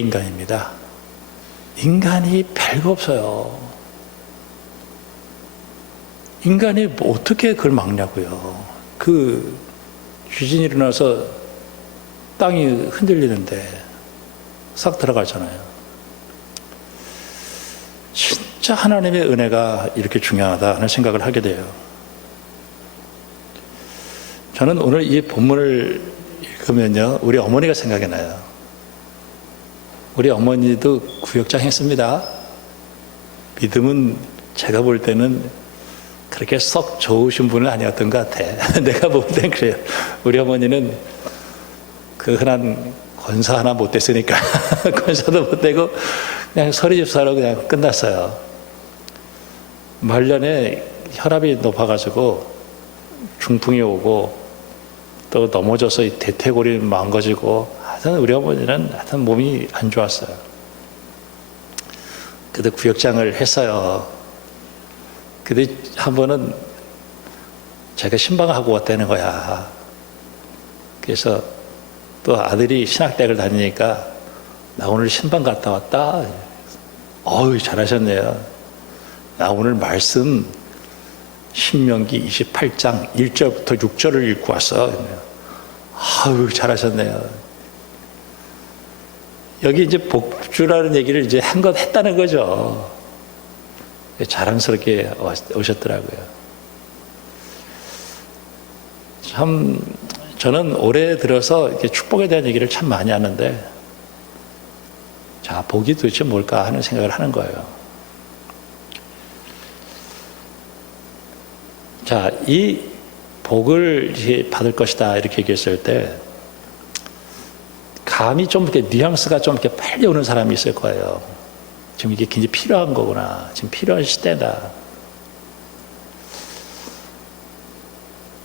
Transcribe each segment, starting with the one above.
인간입니다. 인간이 별거 없어요. 인간이 뭐 어떻게 그걸 막냐고요. 그 지진이 일어나서 땅이 흔들리는데 싹 들어가잖아요. 진짜 하나님의 은혜가 이렇게 중요하다 하는 생각을 하게 돼요. 저는 오늘 이 본문을 읽으면요, 우리 어머니가 생각이 나요. 우리 어머니도 구역장 했습니다. 믿음은 제가 볼 때는 그렇게 썩 좋으신 분은 아니었던 것 같아. 내가 볼 땐 그래요. 우리 어머니는 그 흔한 권사 하나 못 됐으니까 권사도 못 되고 그냥 서리집사로 그냥 끝났어요. 말년에 혈압이 높아가지고 중풍이 오고 또 넘어져서 이 대퇴골이 망가지고 하여튼 우리 어머니는 하여튼 몸이 안 좋았어요. 그래도 구역장을 했어요. 근데 한 번은 제가 신방하고 왔다는 거야. 그래서 또 아들이 신학대학을 다니니까 나 오늘 신방 갔다 왔다. 어우 잘하셨네요. 나 오늘 말씀 신명기 28장 1절부터 6절을 읽고 왔어. 아유 잘하셨네요. 여기 이제 복주라는 얘기를 이제 한 것 했다는 거죠. 자랑스럽게 오셨더라고요. 참 저는 올해 들어서 이렇게 축복에 대한 얘기를 참 많이 하는데, 자 복이 도대체 뭘까 하는 생각을 하는 거예요. 자, 이 복을 받을 것이다 이렇게 얘기했을 때 감이 좀 이렇게 뉘앙스가 좀 이렇게 빨리 오는 사람이 있을 거예요. 지금 이게 굉장히 필요한 거구나. 지금 필요한 시대다.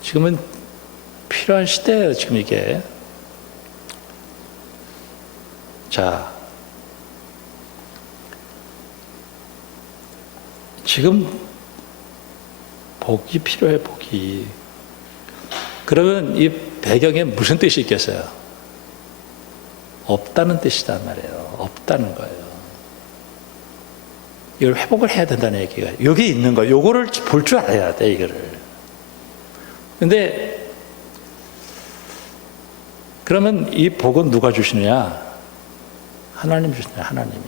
지금은 필요한 시대예요. 지금 이게. 자, 지금 복이 필요해. 복이. 그러면 이 배경에 무슨 뜻이 있겠어요? 없다는 뜻이란 말이에요. 없다는 거예요. 이걸 회복을 해야 된다는 얘기가 여기 있는 거예요. 요거를 볼 줄 알아야 돼, 이거를. 근데 그러면 이 복은 누가 주시느냐? 하나님 주시느냐? 하나님이.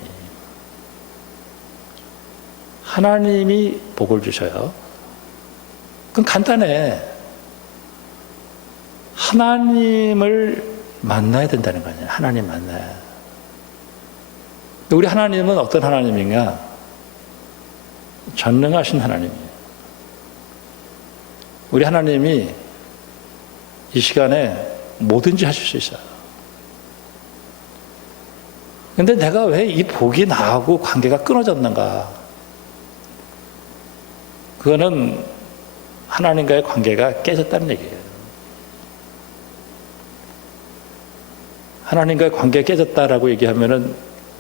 하나님이 복을 주셔요. 그건 간단해. 하나님을 만나야 된다는 거 아니에요. 하나님 만나야. 우리 하나님은 어떤 하나님인가? 전능하신 하나님이에요. 우리 하나님이 이 시간에 뭐든지 하실 수 있어요. 근데 내가 왜 이 복이 나하고 관계가 끊어졌는가? 그거는 하나님과의 관계가 깨졌다는 얘기예요. 하나님과의 관계가 깨졌다라고 얘기하면은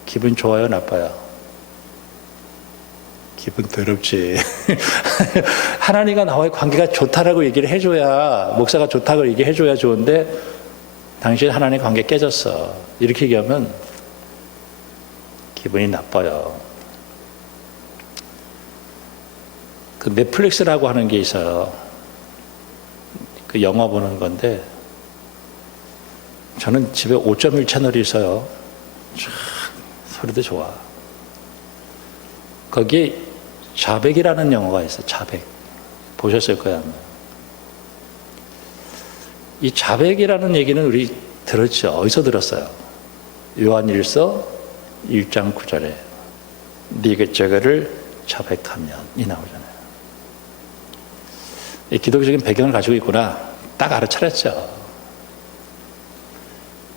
기분 좋아요, 나빠요? 기분 더럽지. 하나님과 나와의 관계가 좋다라고 얘기를 해줘야, 목사가 좋다고 얘기해줘야 좋은데, 당신 하나님 관계 깨졌어. 이렇게 얘기하면 기분이 나빠요. 그 넷플릭스라고 하는 게 있어요. 그 영화 보는 건데, 저는 집에 5.1 채널이 있어요. 참, 소리도 좋아. 거기에 자백이라는 영화가 있어요. 자백. 보셨을 거야, 아마. 이 자백이라는 얘기는 우리 들었죠. 어디서 들었어요? 요한일서 1장 9절에 네가 저거를 자백하면 이 나오잖아요. 이 기독적인 배경을 가지고 있구나. 딱 알아차렸죠.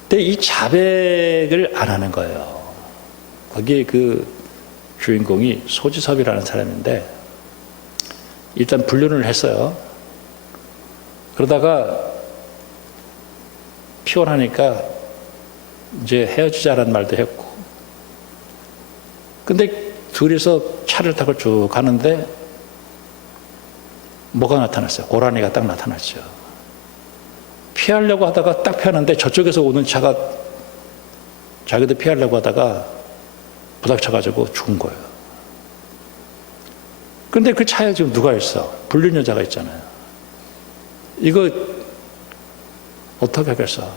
근데 이 자백을 안 하는 거예요. 거기에 그 주인공이 소지섭이라는 사람인데 일단 불륜을 했어요. 그러다가 피곤하니까 이제 헤어지자라는 말도 했고, 근데 둘이서 차를 타고 쭉 가는데 뭐가 나타났어요? 고라니가 딱 나타났죠. 피하려고 하다가 딱 펴는데 저쪽에서 오는 차가 자기도 피하려고 하다가 부닥쳐가지고 죽은 거예요. 그런데 그 차에 지금 누가 있어? 불륜 여자가 있잖아요. 이거 어떻게 하겠어?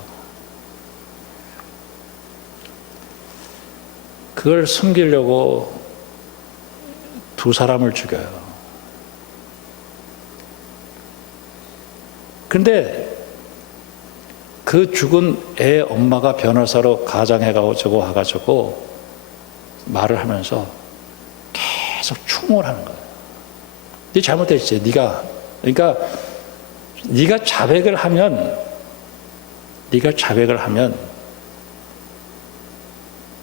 그걸 숨기려고 두 사람을 죽여요. 근데 그 죽은 애 엄마가 변호사로 가장해가지고 와가지고 말을 하면서 계속 충고를 하는 거예요. 네 잘못했지. 그러니까 네가 자백을 하면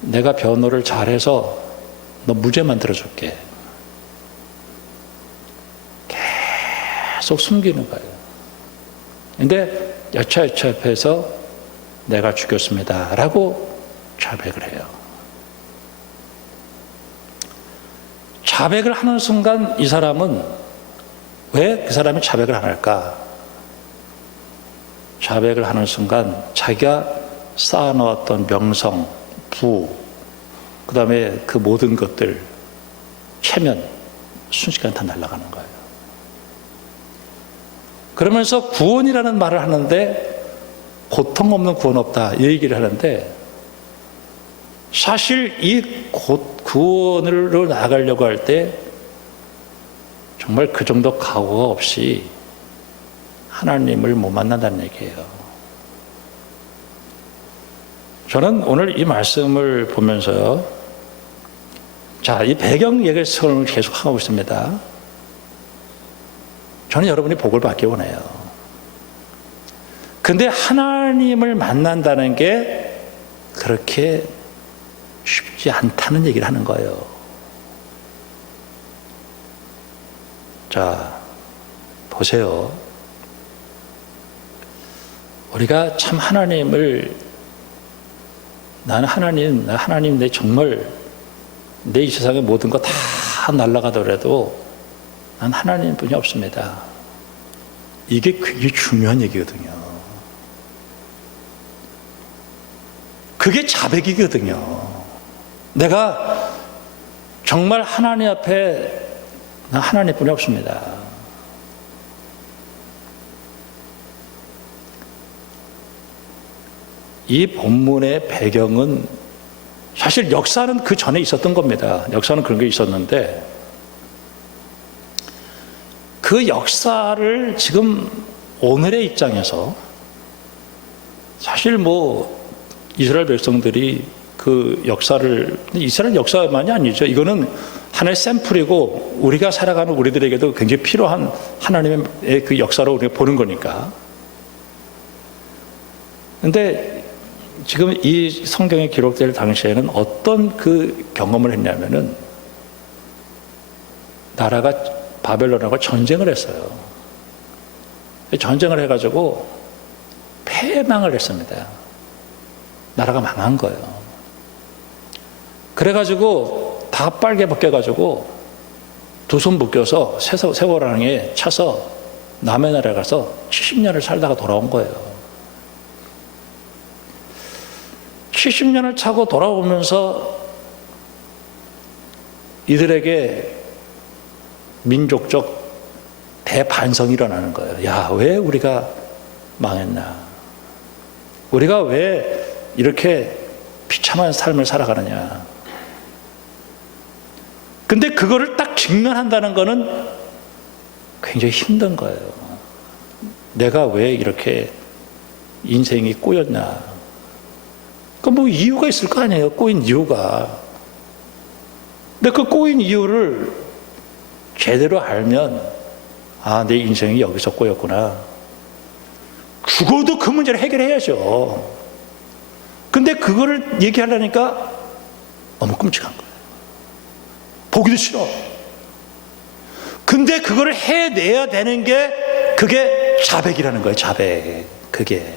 내가 변호를 잘해서 너 무죄 만들어줄게. 계속 숨기는 거예요. 근데 여차여차해서 내가 죽였습니다 라고 자백을 해요. 자백을 하는 순간 이 사람은 왜 그 사람이 자백을 안 할까? 자백을 하는 순간 자기가 쌓아놓았던 명성, 부, 그 다음에 그 모든 것들, 체면, 순식간에 다 날아가는 거예요. 그러면서 구원이라는 말을 하는데 고통 없는 구원 없다 이 얘기를 하는데 사실 이 구원으로 나가려고 할 때 정말 그 정도 각오가 없이 하나님을 못 만난다는 얘기예요. 저는 오늘 이 말씀을 보면서요, 자, 이 배경 얘기를 계속 하고 있습니다. 저는 여러분이 복을 받기 원해요. 근데 하나님을 만난다는 게 그렇게 쉽지 않다는 얘기를 하는 거예요. 자, 보세요. 우리가 참 나는 하나님 내 정말 내 이 세상의 모든 거 다 날아가더라도 난 하나님 분이 없습니다. 이게 굉장히 중요한 얘기거든요. 그게 자백이거든요. 내가 정말 하나님 앞에 난 하나님 분이 없습니다. 이 본문의 배경은 사실 역사는 그 전에 있었던 겁니다. 역사는 그런 게 있었는데 그 역사를 지금 오늘의 입장에서 사실 이스라엘 백성들이 그 역사를 이스라엘 역사만이 아니죠. 이거는 하나의 샘플이고 우리가 살아가는 우리들에게도 굉장히 필요한 하나님의 그 역사로 우리가 보는 거니까. 근데 지금 이 성경에 기록될 당시에는 어떤 그 경험을 했냐면은 나라가 바벨론하고 전쟁을 했어요. 전쟁을 해가지고 패망을 했습니다. 나라가 망한 거예요. 그래가지고 다 빨개 벗겨가지고 두 손 묶여서 세월항에 차서 남의 나라에 가서 70년을 살다가 돌아온 거예요. 70년을 차고 돌아오면서 이들에게 민족적 대반성이 일어나는 거예요. 야, 왜 우리가 망했나? 우리가 왜 이렇게 비참한 삶을 살아가느냐? 근데 그거를 딱 직면한다는 거는 굉장히 힘든 거예요. 내가 왜 이렇게 인생이 꼬였냐? 그 이유가 있을 거 아니에요. 꼬인 이유가. 근데 그 꼬인 이유를 제대로 알면 내 인생이 여기서 꼬였구나. 죽어도 그 문제를 해결해야죠. 근데 그거를 얘기하려니까 너무 끔찍한 거예요. 보기도 싫어. 근데 그거를 해내야 되는 게 그게 자백이라는 거예요. 자백. 그게.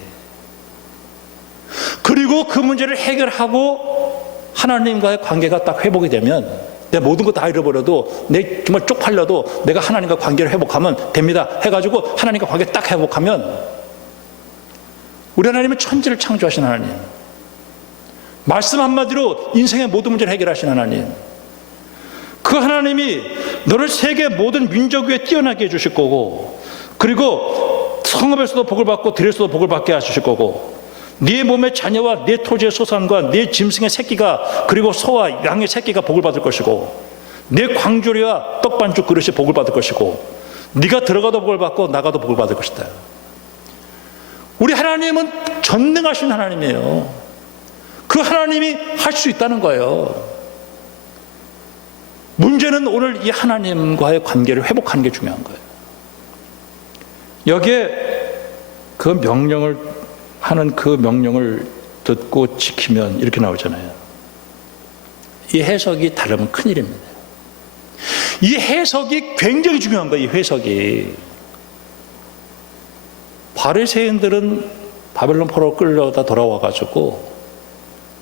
그리고 그 문제를 해결하고 하나님과의 관계가 딱 회복이 되면 내 모든 거 다 잃어버려도 내 정말 쪽팔려도 내가 하나님과 관계를 회복하면 됩니다 해가지고 하나님과 관계 딱 회복하면 우리 하나님은 천지를 창조하신 하나님, 말씀 한마디로 인생의 모든 문제를 해결하신 하나님, 그 하나님이 너를 세계 모든 민족 위에 뛰어나게 해주실 거고, 그리고 성읍에서도 복을 받고 들에서도 복을 받게 하실 거고, 네 몸의 자녀와 네 토지의 소산과 네 짐승의 새끼가, 그리고 소와 양의 새끼가 복을 받을 것이고, 네 광주리와 떡반죽 그릇이 복을 받을 것이고, 네가 들어가도 복을 받고 나가도 복을 받을 것이다. 우리 하나님은 전능하신 하나님이에요. 그 하나님이 할 수 있다는 거예요. 문제는 오늘 이 하나님과의 관계를 회복하는 게 중요한 거예요. 여기에 그 명령을 하는 그 명령을 듣고 지키면 이렇게 나오잖아요. 이 해석이 다르면 큰일입니다. 이 해석이 굉장히 중요한 거예요. 이 해석이. 바리새인들은 바벨론 포로 끌려다 돌아와가지고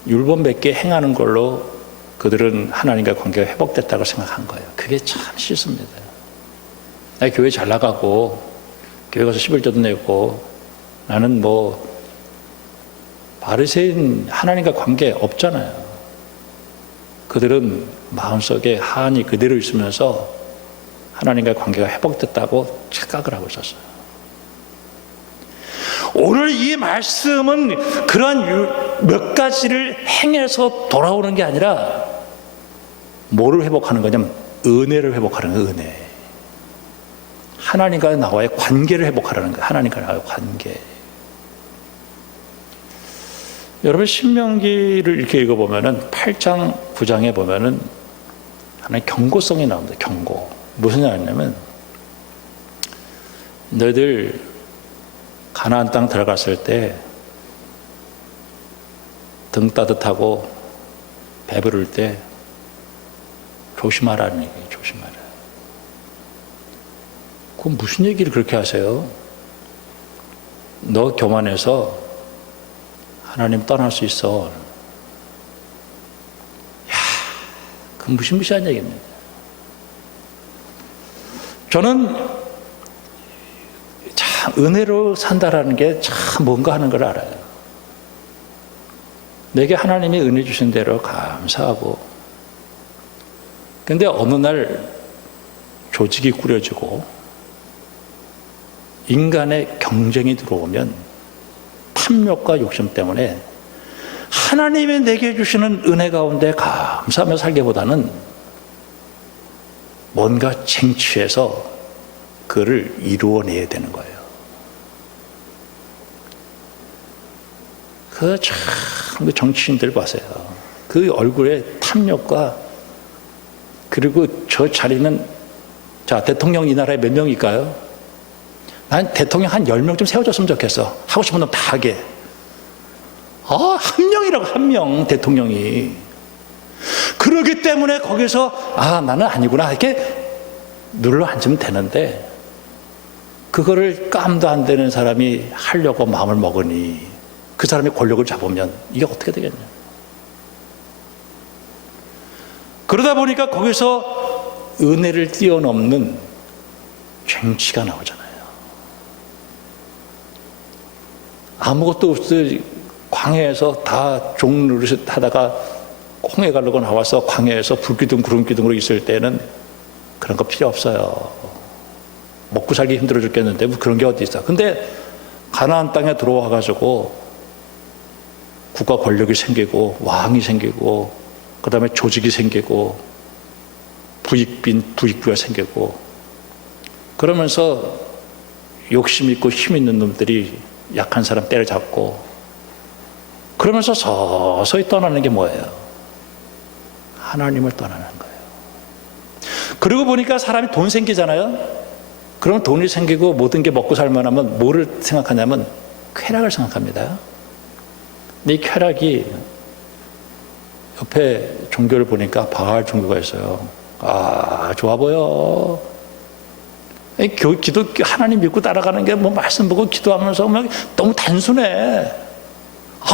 율법 몇 개 행하는 걸로 그들은 하나님과 관계가 회복됐다고 생각한 거예요. 그게 참 싫습니다. 나 교회 잘 나가고 교회 가서 11조도 내고 나는 뭐 바리새인 하나님과 관계 없잖아요. 그들은 마음속에 한이 그대로 있으면서 하나님과 관계가 회복됐다고 착각을 하고 있었어요. 오늘 이 말씀은 그러한 몇 가지를 행해서 돌아오는 게 아니라 뭐를 회복하는 거냐면 은혜를 회복하는 거예요. 은혜. 하나님과 나와의 관계를 회복하라는 거예요. 하나님과 나와의 관계. 여러분 신명기를 이렇게 읽어보면은 8장 9장에 보면은 하나의 경고성이 나옵니다. 경고. 무슨 말이냐면 너희들 가나안 땅 들어갔을 때 등 따뜻하고 배부를 때 조심하라는 얘기예요. 조심하라. 그럼 무슨 얘기를 그렇게 하세요? 너 교만해서 하나님 떠날 수 있어. 야, 그건 무시무시한 얘기입니다. 저는 참 은혜로 산다라는 게 참 뭔가 하는 걸 알아요. 내게 하나님이 은혜 주신 대로 감사하고, 근데 어느 날 조직이 꾸려지고 인간의 경쟁이 들어오면 탐욕과 욕심 때문에 하나님이 내게 주시는 은혜 가운데 감사하며 살기보다는 뭔가 쟁취해서 그를 이루어내야 되는 거예요. 그 정치인들 보세요. 그 얼굴에 탐욕과, 그리고 저 자리는, 자, 대통령 이 나라에 몇 명일까요? 난 대통령 한 10명 좀 세워줬으면 좋겠어. 하고 싶은 놈 다 하게. 한 명이라고, 한 명, 대통령이. 그러기 때문에 거기서, 나는 아니구나. 이렇게 눌러 앉으면 되는데, 그거를 깜도 안 되는 사람이 하려고 마음을 먹으니, 그 사람이 권력을 잡으면 이게 어떻게 되겠냐. 그러다 보니까 거기서 은혜를 뛰어넘는 쟁취가 나오잖아요. 아무것도 없이 광야에서 다 종노릇 하다가 홍해 가려고 나와서 광야에서 불기둥 구름기둥으로 있을 때는 그런 거 필요 없어요. 먹고 살기 힘들어 죽겠는데 뭐 그런 게 어디 있어. 근데 가나안 땅에 들어와 가지고 국가 권력이 생기고 왕이 생기고 그 다음에 조직이 생기고 부익부가 생기고 그러면서 욕심 있고 힘 있는 놈들이 약한 사람 때려잡고 그러면서 서서히 떠나는 게 뭐예요? 하나님을 떠나는 거예요. 그러고 보니까 사람이 돈 생기잖아요. 그러면 돈이 생기고 모든 게 먹고 살만하면 뭐를 생각하냐면 쾌락을 생각합니다. 근데 이 쾌락이 옆에 종교를 보니까 바알 종교가 있어요. 좋아 보여. 기도 하나님 믿고 따라가는 게 뭐 말씀 보고 기도하면서 너무 단순해.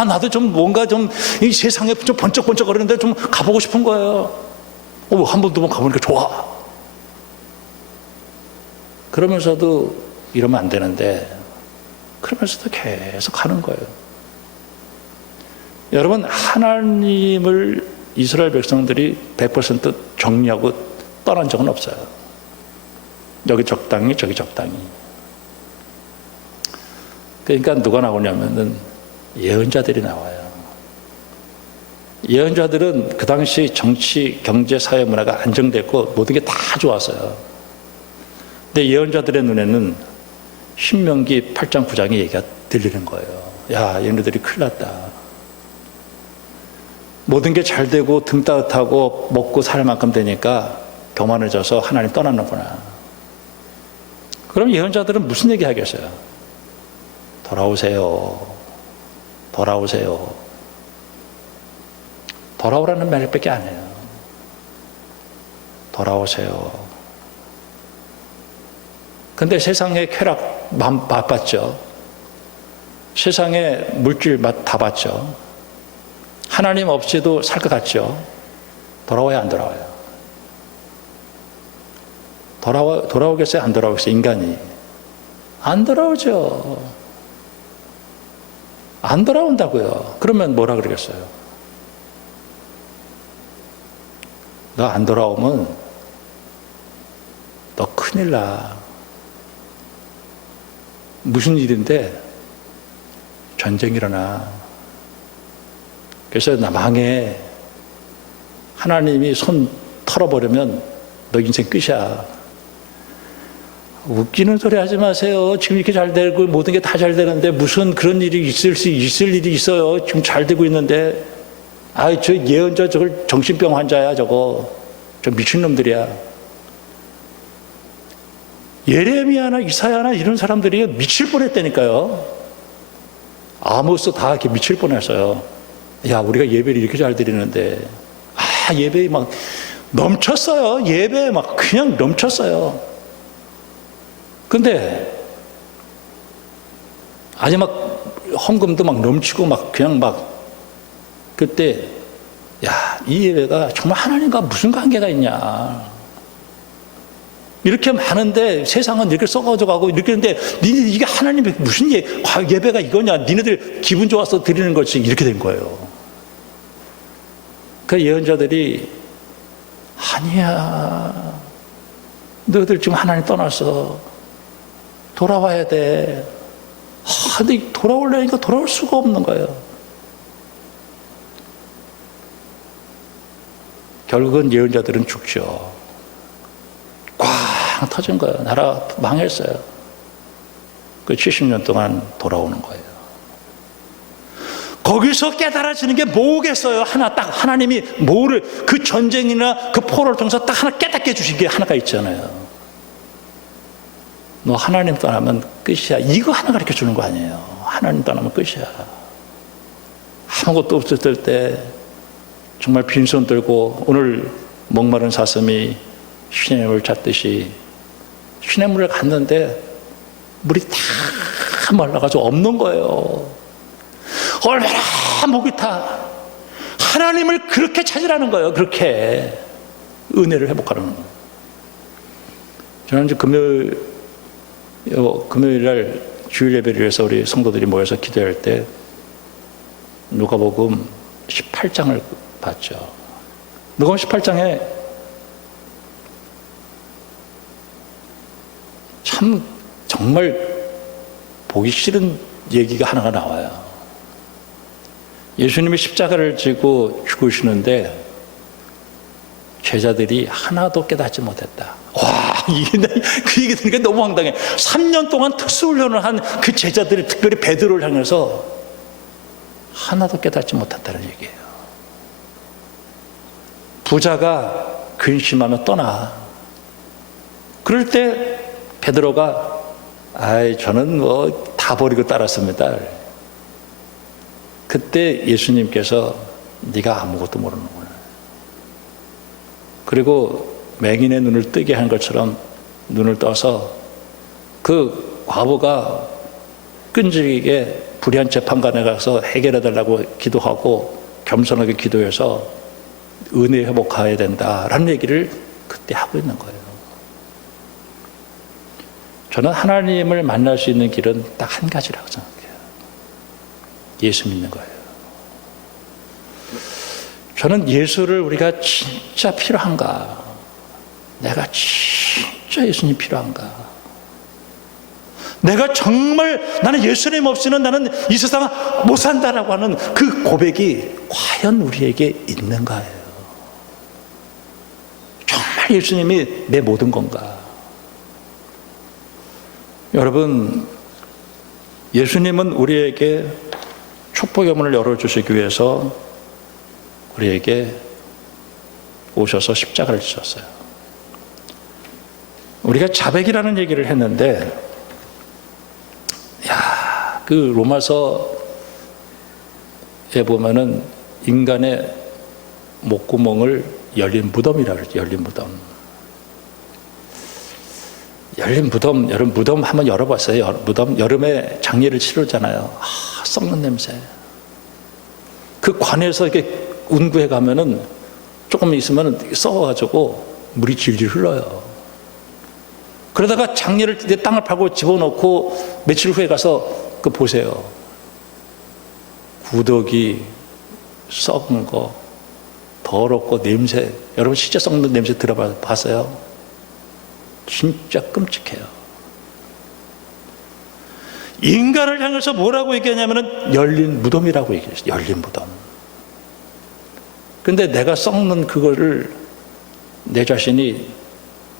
나도 좀 뭔가 좀 이 세상에 좀 번쩍번쩍 거리는데 좀 가보고 싶은 거예요. 한 번, 두 번 가보니까 좋아. 그러면서도 이러면 안 되는데 그러면서도 계속 하는 거예요. 여러분, 하나님을 이스라엘 백성들이 100% 정리하고 떠난 적은 없어요. 여기 적당히 저기 적당히. 그러니까 누가 나오냐면은 예언자들이 나와요. 예언자들은 그 당시 정치, 경제, 사회 문화가 안정됐고 모든 게 다 좋았어요. 근데 예언자들의 눈에는 신명기 8장 9장의 얘기가 들리는 거예요. 야, 얘네들이 큰일 났다. 모든 게 잘 되고 등 따뜻하고 먹고 살 만큼 되니까 교만해져서 하나님 떠나는구나. 그럼 예언자들은 무슨 얘기 하겠어요? 돌아오세요. 돌아오세요. 돌아오라는 말밖에 안 해요. 돌아오세요. 근데 세상의 쾌락 맛봤죠. 세상의 물질 맛 다 봤죠. 하나님 없이도 살 것 같죠. 돌아와야 안 돌아와요? 돌아오겠어요? 안 돌아오겠어요? 인간이 안 돌아오죠. 안 돌아온다고요. 그러면 뭐라 그러겠어요? 너 안 돌아오면 너 큰일 나. 무슨 일인데? 전쟁이 일어나. 그래서 나 망해. 하나님이 손 털어버리면 너 인생 끝이야. 웃기는 소리 하지 마세요. 지금 이렇게 잘 되고 모든 게 다 잘 되는데 무슨 그런 일이 있을 일이 있어요. 지금 잘 되고 있는데. 아이, 저 예언자 저걸 정신병 환자야, 저거. 저 미친놈들이야. 예레미야나 이사야나 이런 사람들이 미칠 뻔했다니까요. 아모스 다 이렇게 미칠 뻔했어요. 야, 우리가 예배를 이렇게 잘 드리는데, 예배에 막 넘쳤어요. 예배에 막 그냥 넘쳤어요. 근데, 아니 막 헌금도 막 넘치고 막 그냥 막, 그때, 야, 이 예배가 정말 하나님과 무슨 관계가 있냐. 이렇게 많은데 세상은 이렇게 썩어져 가고 이렇게 했는데 니네 이게 하나님의 무슨 예배가 이거냐. 니네들 기분 좋아서 드리는 것이 이렇게 된 거예요. 그 예언자들이 아니야. 너희들 지금 하나님 떠났어. 돌아와야 돼. 근데 돌아오려니까 돌아올 수가 없는 거예요. 결국은 예언자들은 죽죠. 꽝 터진 거예요. 나라 망했어요. 그 70년 동안 돌아오는 거예요. 거기서 깨달아지는 게 뭐겠어요? 하나님이 뭐를, 그 전쟁이나 그 포로를 통해서 딱 하나 깨닫게 해주신 게 하나가 있잖아요. 너 하나님 떠나면 끝이야. 이거 하나 가르쳐 주는 거 아니에요. 하나님 떠나면 끝이야. 아무것도 없었을 때 정말 빈손 들고 오늘 목마른 사슴이 시냇물을 찾듯이 시냇물을 갔는데 물이 다 말라가지고 없는 거예요. 얼마나 목이 타. 하나님을 그렇게 찾으라는 거예요. 그렇게 은혜를 회복하라는 거예요. 저는 이제 금요일 날 주일 예배를 위해서 우리 성도들이 모여서 기도할 때 누가복음 18장을 봤죠. 누가복음 18장에 참 정말 보기 싫은 얘기가 하나가 나와요. 예수님이 십자가를 지고 죽으시는데 제자들이 하나도 깨닫지 못했다. 와, 그 얘기 들으니까 너무 황당해. 3년 동안 특수훈련을 한 그 제자들이 특별히 베드로를 향해서 하나도 깨닫지 못했다는 얘기예요. 부자가 근심하며 떠나. 그럴 때 베드로가 저는 뭐 다 버리고 따랐습니다. 그때 예수님께서 네가 아무것도 모르는구나. 그리고 맹인의 눈을 뜨게 한 것처럼 눈을 떠서 그 과부가 끈질기게 불의한 재판관에 가서 해결해달라고 기도하고 겸손하게 기도해서 은혜 회복해야 된다라는 얘기를 그때 하고 있는 거예요. 저는 하나님을 만날 수 있는 길은 딱 한 가지라고 생각해요. 예수 믿는 거예요. 저는 예수를 우리가 진짜 필요한가? 내가 진짜 예수님 필요한가? 내가 정말 나는 예수님 없이는 나는 이 세상 못 산다라고 하는 그 고백이 과연 우리에게 있는가요? 정말 예수님이 내 모든 건가? 여러분, 예수님은 우리에게 축복의 문을 열어주시기 위해서 우리에게 오셔서 십자가를 지셨어요. 우리가 자백이라는 얘기를 했는데, 그 로마서에 보면은 인간의 목구멍을 열린 무덤이라고 그러죠. 열린 무덤. 열린 무덤, 여러분 무덤 한번 열어봤어요? 무덤, 여름에 장례를 치르잖아요. 썩는 냄새. 그 관에서 이렇게 운구해 가면은 조금 있으면 썩어가지고 물이 질질 흘러요. 그러다가 장례를 땅을 파고 집어넣고 며칠 후에 가서 그 보세요. 구더기, 썩은 거, 더럽고 냄새. 여러분 진짜 썩는 냄새 들어봤어요? 진짜 끔찍해요. 인간을 향해서 뭐라고 얘기하냐면 열린 무덤이라고 얘기했어요. 열린 무덤. 근데 내가 썩는 그거를 내 자신이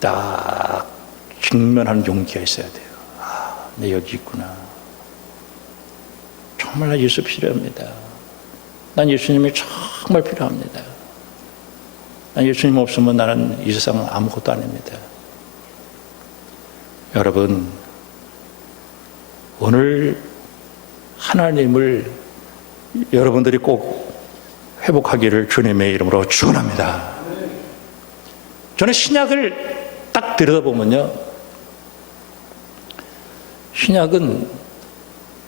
딱 직면하는 용기가 있어야 돼요. 내 여기 있구나. 정말 나 예수 필요합니다. 난 예수님이 정말 필요합니다. 난 예수님 없으면 나는 이 세상 아무것도 아닙니다. 여러분, 오늘 하나님을 여러분들이 꼭 회복하기를 주님의 이름으로 축원합니다. 저는 신약을 딱 들여다보면요, 신약은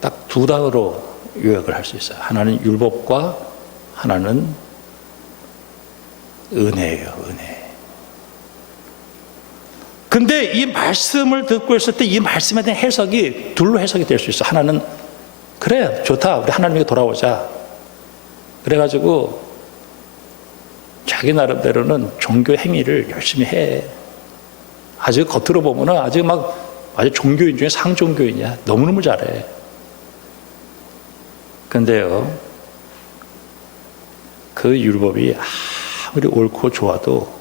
딱 두 단어로 요약을 할 수 있어요. 하나는 율법과 하나는 은혜예요. 은혜. 근데 이 말씀을 듣고 있을 때 이 말씀에 대한 해석이 둘로 해석이 될 수 있어. 하나는 그래, 좋다, 우리 하나님에게 돌아오자. 그래가지고 자기 나름대로는 종교 행위를 열심히 해. 아주 겉으로 보면은 아주 종교인 중에 상종교인이야. 너무너무 잘해. 근데요, 그 율법이 아무리 옳고 좋아도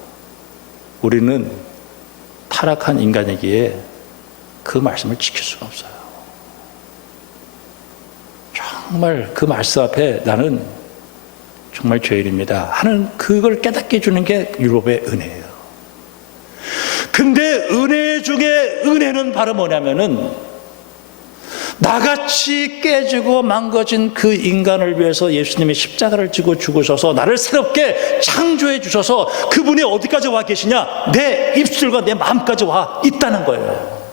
우리는 타락한 인간이기에 그 말씀을 지킬 수가 없어요. 정말 그 말씀 앞에 나는 정말 죄인입니다 하는 그걸 깨닫게 해주는 게 율법의 은혜예요. 근데 은혜 중에 은혜는 바로 뭐냐면은 나같이 깨지고 망가진 그 인간을 위해서 예수님이 십자가를 지고 죽으셔서 나를 새롭게 창조해 주셔서 그분이 어디까지 와 계시냐? 내 입술과 내 마음까지 와 있다는 거예요.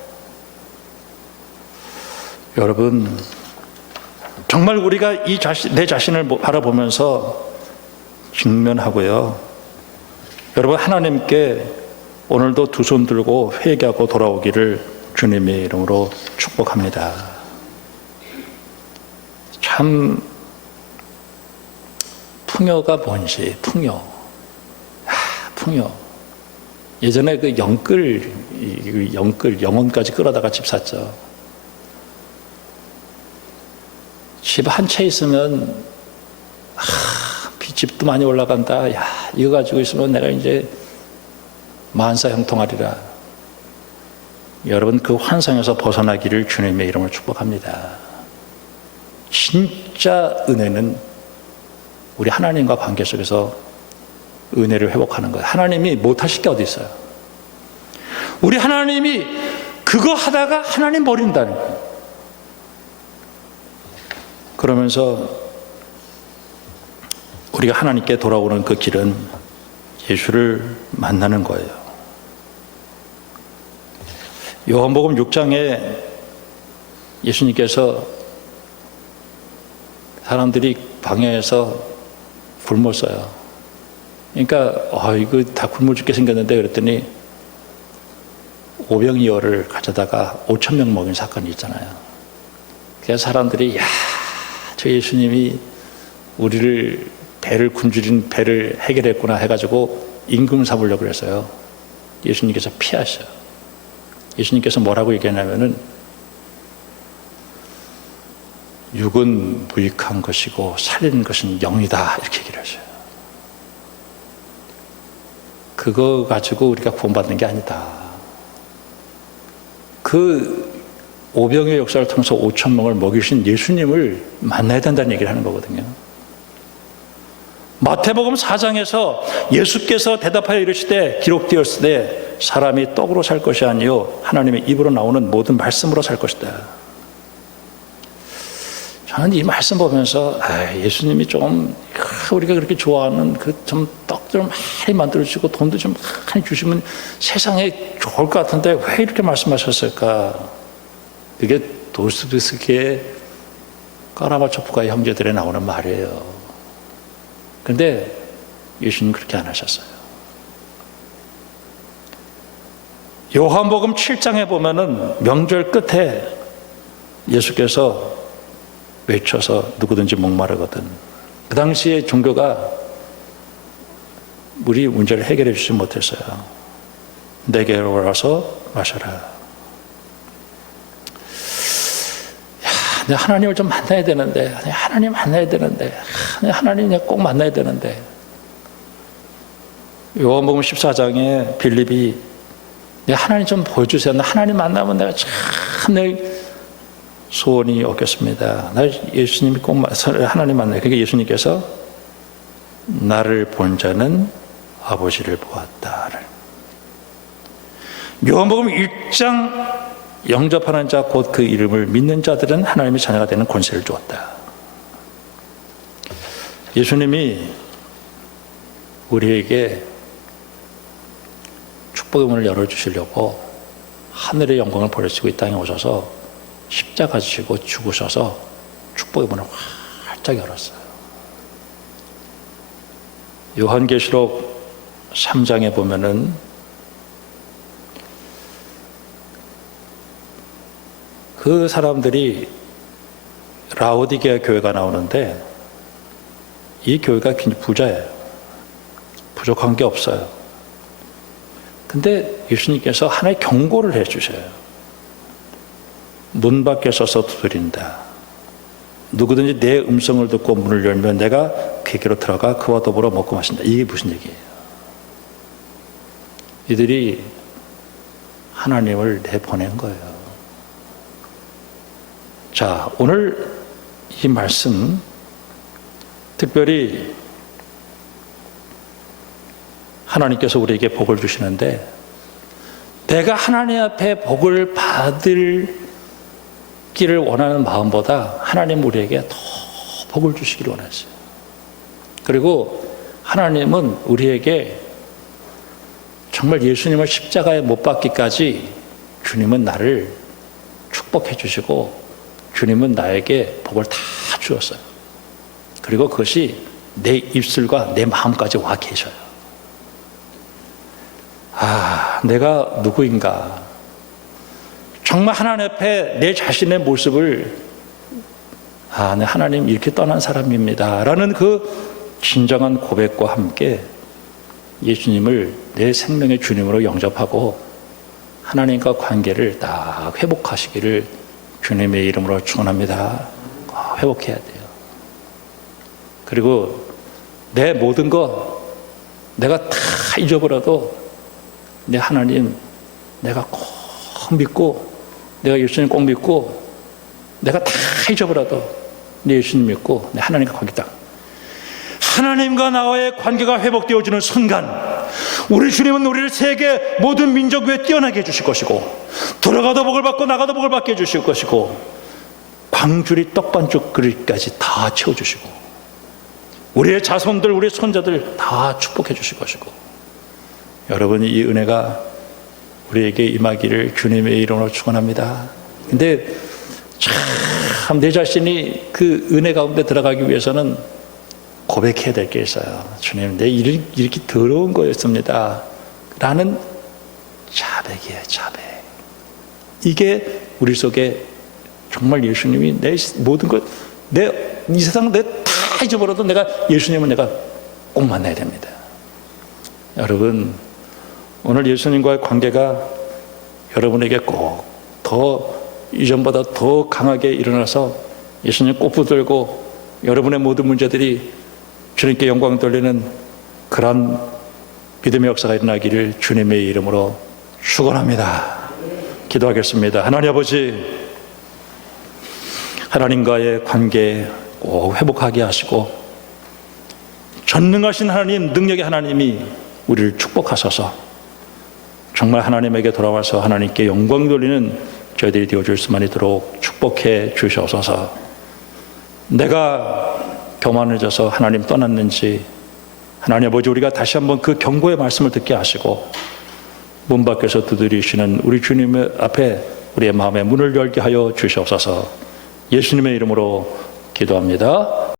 여러분, 정말 우리가 내 자신을 바라보면서 직면하고요, 여러분 하나님께 오늘도 두 손 들고 회개하고 돌아오기를 주님의 이름으로 축복합니다. 참 풍요가 뭔지, 풍요. 예전에 그 영혼까지 끌어다가 집 샀죠. 집 한 채 있으면 집도 많이 올라간다. 이거 가지고 있으면 내가 이제 만사 형통하리라. 여러분, 그 환상에서 벗어나기를 주님의 이름으로 축복합니다. 진짜 은혜는 우리 하나님과 관계 속에서 은혜를 회복하는 거예요. 하나님이 못하실 게 어디 있어요? 우리 하나님이 그거 하다가 하나님 버린다는 거예요. 그러면서 우리가 하나님께 돌아오는 그 길은 예수를 만나는 거예요. 요한복음 6장에 예수님께서 사람들이 방향에서 굶었어요. 그러니까 이거 다 굶어 죽게 생겼는데 그랬더니 오병이어를 가져다가 5,000명 먹인 사건이 있잖아요. 그래서 사람들이 저 예수님이 우리를 배를 굶주린 배를 해결했구나 해가지고 임금 삼으려고 그랬어요. 예수님께서 피하셔요. 예수님께서 뭐라고 얘기하냐면은 육은 무익한 것이고 살리는 것은 영이다 이렇게 얘기를 하셔요. 그거 가지고 우리가 구원받는 게 아니다. 그 오병이의 역사를 통해서 5천 명을 먹이신 예수님을 만나야 된다는 얘기를 하는 거거든요. 마태복음 4장에서 예수께서 대답하여 이르시되 기록되었을 때 사람이 떡으로 살 것이 아니요 하나님의 입으로 나오는 모든 말씀으로 살 것이다. 저는 이 말씀 보면서 예수님이 좀 우리가 그렇게 좋아하는 그 좀 떡 좀 많이 만들어 주시고 돈도 좀 많이 주시면 세상에 좋을 것 같은데 왜 이렇게 말씀하셨을까? 그게 도스토옙스키의 까라마초프가의 형제들에 나오는 말이에요. 그런데 예수님 그렇게 안 하셨어요. 요한복음 7장에 보면은 명절 끝에 예수께서 외쳐서 누구든지 목마르거든. 그 당시에 종교가 우리 문제를 해결해 주지 못했어요. 내게로 와서 마셔라. 야, 내가 하나님을 좀 만나야 되는데, 하나님 만나야 되는데, 하나님 내가 꼭 만나야 되는데. 요한복음 14장에 빌립이 내가 하나님 좀 보여주세요. 나 하나님 만나면 내가 참 내 소원이 없겠습니다. 나 예수님이 꼭 하나님 만나요. 그러니까 예수님께서 나를 본 자는 아버지를 보았다. 요한복음 1장 영접하는 자 곧 그 이름을 믿는 자들은 하나님의 자녀가 되는 권세를 주었다. 예수님이 우리에게 축복의 문을 열어주시려고 하늘의 영광을 버리시고 이 땅에 오셔서 십자가 지시고 죽으셔서 축복의 문을 활짝 열었어요. 요한계시록 3장에 보면은 그 사람들이 라오디게아 교회가 나오는데 이 교회가 굉장히 부자예요. 부족한 게 없어요. 근데 예수님께서 하나의 경고를 해주셔요. 문 밖에 서서 두드린다. 누구든지 내 음성을 듣고 문을 열면 내가 그에게로 들어가 그와 더불어 먹고 마신다. 이게 무슨 얘기예요? 이들이 하나님을 내보낸 거예요. 자, 오늘 이 말씀 특별히 하나님께서 우리에게 복을 주시는데 내가 하나님 앞에 복을 받을 기를 원하는 마음보다 하나님 우리에게 더 복을 주시기를 원하세요. 그리고 하나님은 우리에게 정말 예수님을 십자가에 못 박기까지 주님은 나를 축복해 주시고 주님은 나에게 복을 다 주었어요. 그리고 그것이 내 입술과 내 마음까지 와 계셔요. 내가 누구인가? 정말 하나님 앞에 내 자신의 모습을 네, 하나님 이렇게 떠난 사람입니다 라는 그 진정한 고백과 함께 예수님을 내 생명의 주님으로 영접하고 하나님과 관계를 딱 회복하시기를 주님의 이름으로 축원합니다. 회복해야 돼요. 그리고 내 모든 것 내가 다 잊어버려도 내 하나님 내가 꼭 믿고 내가 예수님 꼭 믿고 내가 다 잊어버려도 내 예수님 믿고 내 하나님과 관계다. 하나님과 나와의 관계가 회복되어지는 순간 우리 주님은 우리를 세계 모든 민족 위에 뛰어나게 해주실 것이고 들어가도 복을 받고 나가도 복을 받게 해주실 것이고 광주리 떡반죽 그릇까지 다 채워주시고 우리의 자손들 우리의 손자들 다 축복해 주실 것이고 여러분이 이 은혜가 우리에게 임하기를 주님의 이름으로 축원합니다. 근데 참 내 자신이 그 은혜 가운데 들어가기 위해서는 고백해야 될 게 있어요. 주님, 내 일이 이렇게 더러운 거였습니다 라는 자백이에요. 자백. 이게 우리 속에 정말 예수님이 내 모든 것, 이 세상 내 다 다 잊어버려도 내가 예수님은 내가 꼭 만나야 됩니다. 여러분, 오늘 예수님과의 관계가 여러분에게 꼭 더 이전보다 더 강하게 일어나서 예수님 꼭 붙들고 여러분의 모든 문제들이 주님께 영광 돌리는 그런 믿음의 역사가 일어나기를 주님의 이름으로 축원합니다. 기도하겠습니다. 하나님 아버지, 하나님과의 관계 꼭 회복하게 하시고 전능하신 하나님, 능력의 하나님이 우리를 축복하소서. 정말 하나님에게 돌아와서 하나님께 영광 돌리는 저희들이 되어줄 수만 있도록 축복해 주시옵소서. 내가 교만해져서 하나님 떠났는지 하나님 아버지, 우리가 다시 한번 그 경고의 말씀을 듣게 하시고 문 밖에서 두드리시는 우리 주님의 앞에 우리의 마음의 문을 열게 하여 주시옵소서. 예수님의 이름으로 기도합니다.